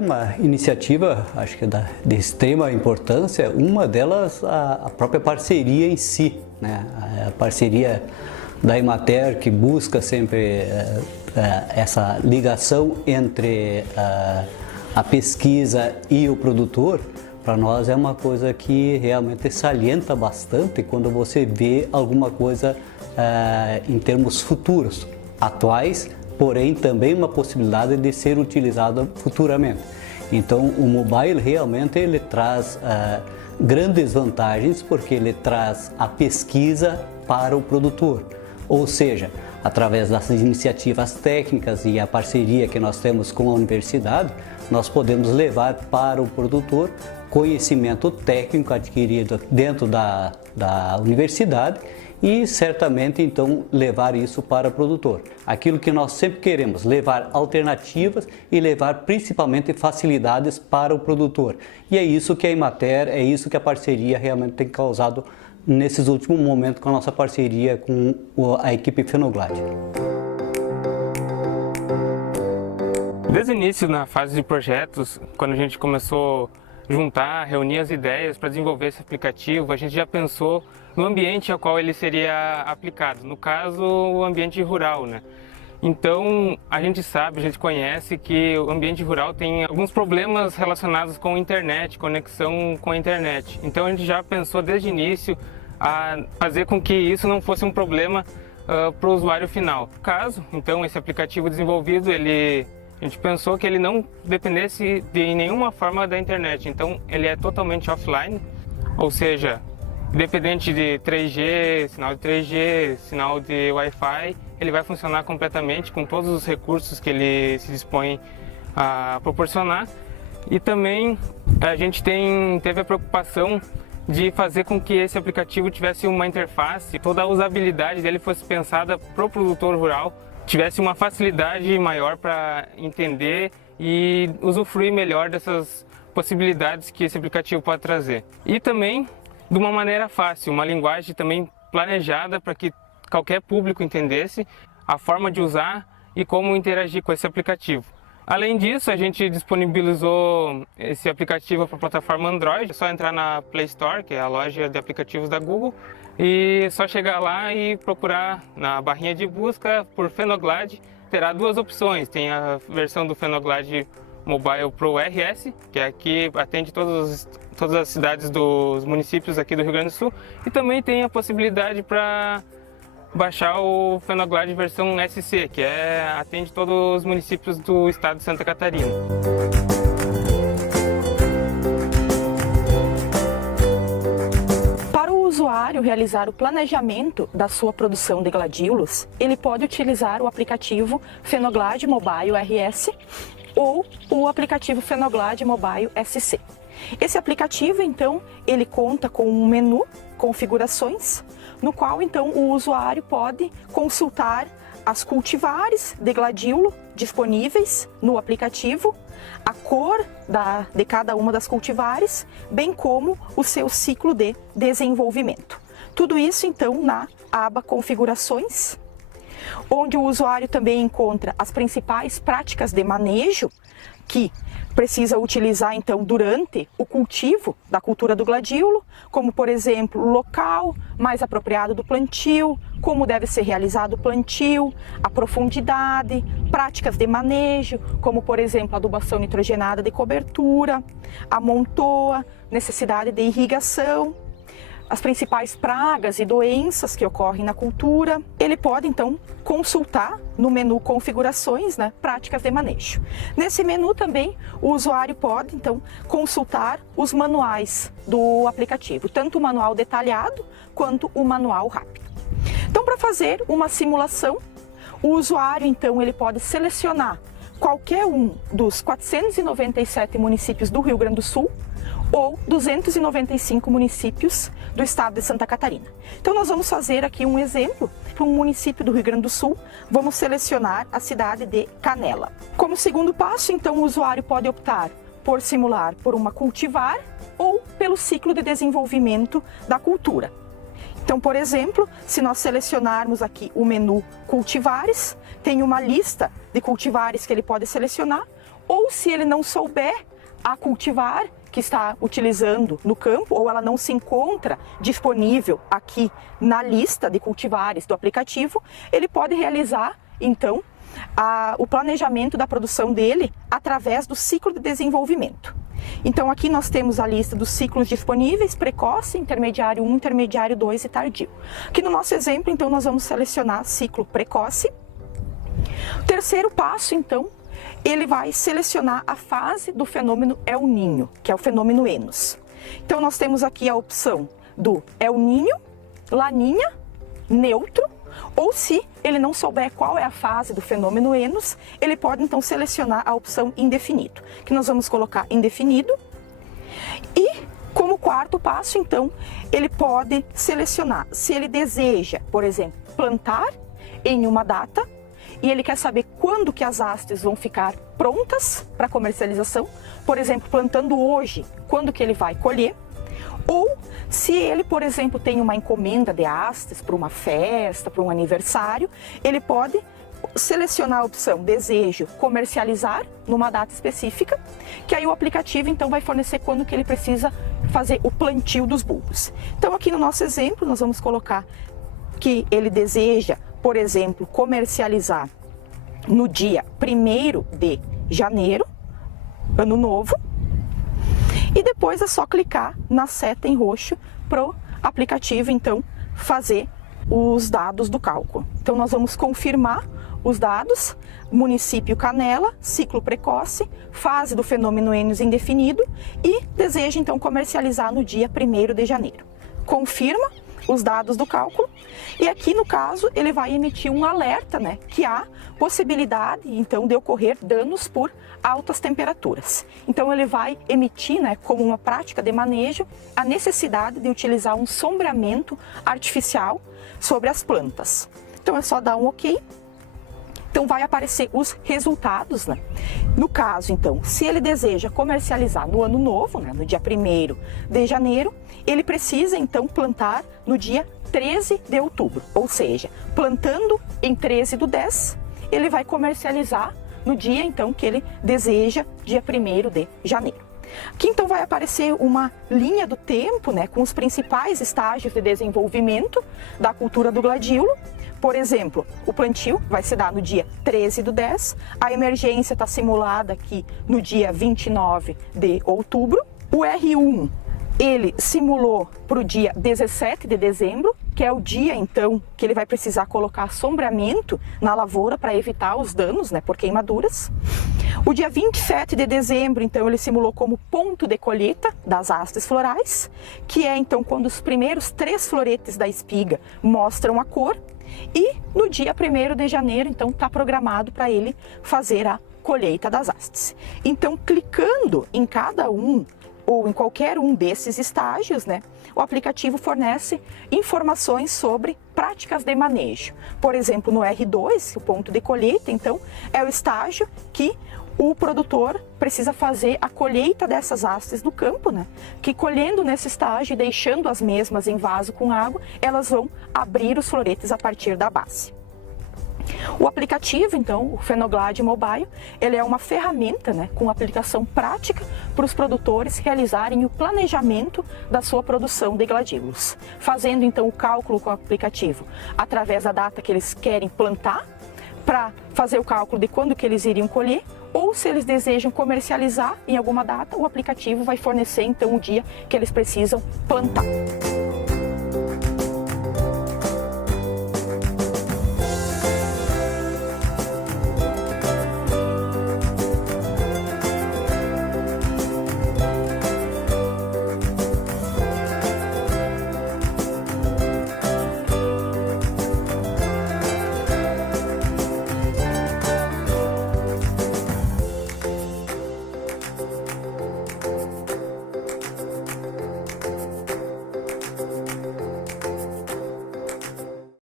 uma iniciativa, acho que de extrema importância, uma delas a própria parceria em si, né? A parceria da Emater, que busca sempre essa ligação entre a pesquisa e o produtor. Para nós é uma coisa que realmente salienta bastante quando você vê alguma coisa em termos futuros, atuais, porém também uma possibilidade de ser utilizado futuramente. Então o mobile realmente ele traz grandes vantagens, porque ele traz a pesquisa para o produtor, ou seja, através das iniciativas técnicas e a parceria que nós temos com a universidade, nós podemos levar para o produtor conhecimento técnico adquirido dentro da universidade e certamente então levar isso para o produtor. Aquilo que nós sempre queremos, levar alternativas e levar principalmente facilidades para o produtor. E é isso que a Emater, é isso que a parceria realmente tem causado nesses últimos momentos com a nossa parceria com a equipe Fenoglade. Desde o início, na fase de projetos, quando a gente começou a juntar, reunir as ideias para desenvolver esse aplicativo, a gente já pensou no ambiente ao qual ele seria aplicado, no caso, o ambiente rural, né? Então, a gente sabe, a gente conhece que o ambiente rural tem alguns problemas relacionados com a internet, conexão com a internet. Então, a gente já pensou desde o início a fazer com que isso não fosse um problema para o usuário final. Caso, então, esse aplicativo desenvolvido, a gente pensou que ele não dependesse de nenhuma forma da internet. Então, ele é totalmente offline, ou seja, independente de 3G, sinal de 3G, sinal de Wi-Fi, ele vai funcionar completamente com todos os recursos que ele se dispõe a proporcionar. E também a gente teve a preocupação de fazer com que esse aplicativo tivesse uma interface, toda a usabilidade dele fosse pensada para o produtor rural, tivesse uma facilidade maior para entender e usufruir melhor dessas possibilidades que esse aplicativo pode trazer. E também de uma maneira fácil, uma linguagem também planejada para que qualquer público entendesse a forma de usar e como interagir com esse aplicativo. Além disso, a gente disponibilizou esse aplicativo para a plataforma Android. É só entrar na Play Store, que é a loja de aplicativos da Google, e só chegar lá e procurar na barrinha de busca por Fenoglade. Terá duas opções, tem a versão do Fenoglade Mobile Pro RS, que aqui atende todas as cidades dos municípios aqui do Rio Grande do Sul, e também tem a possibilidade para baixar o Fenoglade versão SC, que atende todos os municípios do estado de Santa Catarina. Para o usuário realizar o planejamento da sua produção de gladiolos, ele pode utilizar o aplicativo Fenoglade Mobile RS ou o aplicativo Fenoglade Mobile SC. Esse aplicativo, então, ele conta com um menu, configurações, no qual, então, o usuário pode consultar as cultivares de gladiolo disponíveis no aplicativo, a cor de cada uma das cultivares, bem como o seu ciclo de desenvolvimento. Tudo isso, então, na aba Configurações, onde o usuário também encontra as principais práticas de manejo que precisa utilizar então durante o cultivo da cultura do gladiolo, como por exemplo o local mais apropriado do plantio, como deve ser realizado o plantio, a profundidade, práticas de manejo, como por exemplo a adubação nitrogenada de cobertura, a montoa, necessidade de irrigação, as principais pragas e doenças que ocorrem na cultura. Ele pode então consultar no menu configurações, práticas de manejo. Nesse menu também o usuário pode então consultar os manuais do aplicativo, tanto o manual detalhado quanto o manual rápido. Então, para fazer uma simulação, o usuário então ele pode selecionar qualquer um dos 497 municípios do Rio Grande do Sul ou 295 municípios do estado de Santa Catarina. Então nós vamos fazer aqui um exemplo para um município do Rio Grande do Sul. Vamos selecionar a cidade de Canela. Como segundo passo, então o usuário pode optar por simular por uma cultivar ou pelo ciclo de desenvolvimento da cultura. Então, por exemplo, se nós selecionarmos aqui o menu cultivares, tem uma lista de cultivares que ele pode selecionar, Ou se ele não souber a cultivar que está utilizando no campo, ou ela não se encontra disponível aqui na lista de cultivares do aplicativo, ele pode realizar, então, o planejamento da produção dele através do ciclo de desenvolvimento. Então aqui nós temos a lista dos ciclos disponíveis: precoce, intermediário 1, intermediário 2 e tardio. Aqui no nosso exemplo, então, nós vamos selecionar ciclo precoce. O terceiro passo, então, ele vai selecionar a fase do fenômeno El Niño, que é o fenômeno Enos. Então nós temos aqui a opção do El Niño, Laninha, neutro, ou se ele não souber qual é a fase do fenômeno Enos, ele pode então selecionar a opção indefinido, que nós vamos colocar indefinido. E como quarto passo, então, ele pode selecionar se ele deseja, por exemplo, plantar em uma data, e ele quer saber quando que as hastes vão ficar prontas para comercialização, por exemplo, plantando hoje, quando que ele vai colher. Ou se ele, por exemplo, tem uma encomenda de hastes para uma festa, para um aniversário, ele pode selecionar a opção desejo comercializar numa data específica, que aí o aplicativo então vai fornecer quando que ele precisa fazer o plantio dos bulbos. Então aqui no nosso exemplo nós vamos colocar que ele deseja, por exemplo, comercializar no dia 1º de janeiro, ano novo, e depois é só clicar na seta em roxo para o aplicativo então fazer os dados do cálculo. Então nós vamos confirmar os dados: município Canela, ciclo precoce, fase do fenômeno Enos indefinido e deseja então comercializar no dia 1º de janeiro. Confirma os dados do cálculo e aqui no caso ele vai emitir um alerta, né, que há possibilidade então de ocorrer danos por altas temperaturas. Então ele vai emitir, né, como uma prática de manejo, a necessidade de utilizar um sombreamento artificial sobre as plantas. Então é só dar um OK. Então vai aparecer os resultados, né? No caso, então, se ele deseja comercializar no ano novo, né, no dia 1º de janeiro, ele precisa então plantar no dia 13 de outubro, ou seja, plantando em 13/10, ele vai comercializar no dia então que ele deseja, dia 1º de janeiro. Aqui então vai aparecer uma linha do tempo, né, com os principais estágios de desenvolvimento da cultura do gladiolo. Por exemplo, o plantio vai se dar no dia 13/10, a emergência está simulada aqui no dia 29 de outubro. O R1 ele simulou para o dia 17 de dezembro, que é o dia então que ele vai precisar colocar sombreamento na lavoura para evitar os danos, né, por queimaduras. O dia 27 de dezembro, então, ele simulou como ponto de colheita das hastes florais, que é então quando os primeiros 3 floretes da espiga mostram a cor. E no dia 1º de janeiro, então, está programado para ele fazer a colheita das hastes. Então, clicando em cada um ou em qualquer um desses estágios, né, o aplicativo fornece informações sobre práticas de manejo. Por exemplo, no R2, o ponto de colheita, então, é o estágio que o produtor precisa fazer a colheita dessas hastes do campo, né? Que colhendo nesse estágio e deixando as mesmas em vaso com água, elas vão abrir os floretes a partir da base. O aplicativo, então, o Fenoglade Mobile, ele é uma ferramenta, né, com aplicação prática para os produtores realizarem o planejamento da sua produção de gladiolos, fazendo então o cálculo com o aplicativo através da data que eles querem plantar, para fazer o cálculo de quando que eles iriam colher, ou se eles desejam comercializar em alguma data, o aplicativo vai fornecer então o dia que eles precisam plantar.